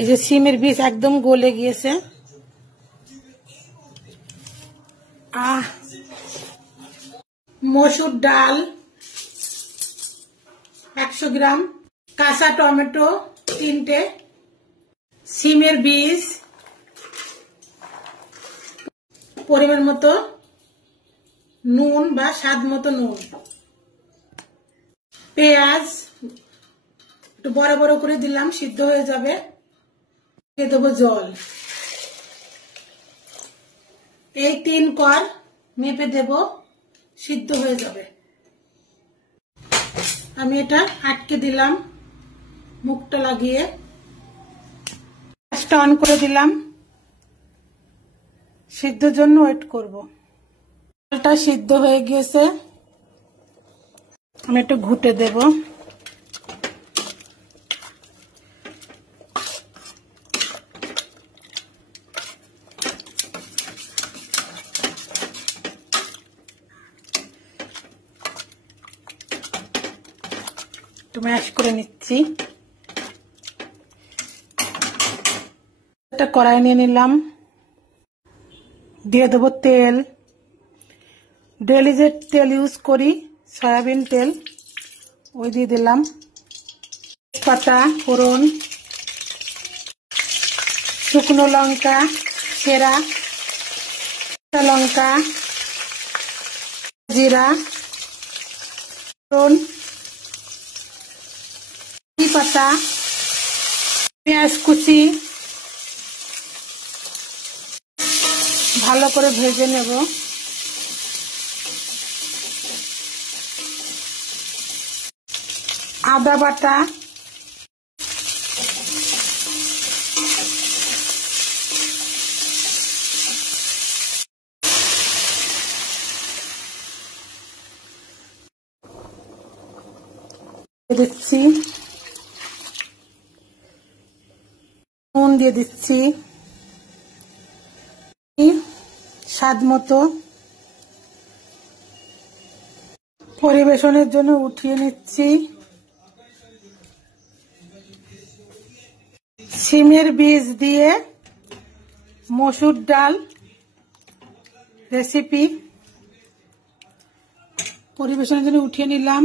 এই যে সিমের বীজ একদম গলে গিয়েছে। মসুর ডাল 100 গ্রাম, কাঁচা টমেটো 3টে, সিমের বীজ, পরিমাণ মতো নুন বা স্বাদ মতো নুন, পেঁয়াজ একটু বড় বড় করে দিলাম, সিদ্ধ হয়ে যাবে। দিয়ে দেবো জল, এই 3 কর মেপে দেব, সিদ্ধ হয়ে যাবে। আমি এটা আটকে দিলাম মুখটা লাগিয়ে, গ্যাসটা অন করে দিলাম, সিদ্ধর জন্য ওয়েট করব। ডালটা সিদ্ধ হয়ে গিয়েছে, আমি একটু ঘুটে দেব। একটু ম্যাশ করে নিচ্ছি। একটা কড়াই নিয়ে নিলাম, দিয়ে দেবো তেল। ডেলি যে তেল ইউজ করি সয়াবিন তেল, ওই দিয়ে দিলাম। তেজপাতা, ফোড়ন, শুকনো লঙ্কা চেরা, লঙ্কা, জিরা, ফোড়ন, পাতা, পেঁয়াজ কুচি ভালো করে ভেজে নেব। আদা বাটা, দিচ্ছি, নুন দিয়ে দিচ্ছি স্বাদ মতো। পরিবেশনের জন্য উঠিয়ে নিচ্ছি। সিমের বীজ দিয়ে মসুর ডাল রেসিপি পরিবেশনের জন্য উঠিয়ে নিলাম।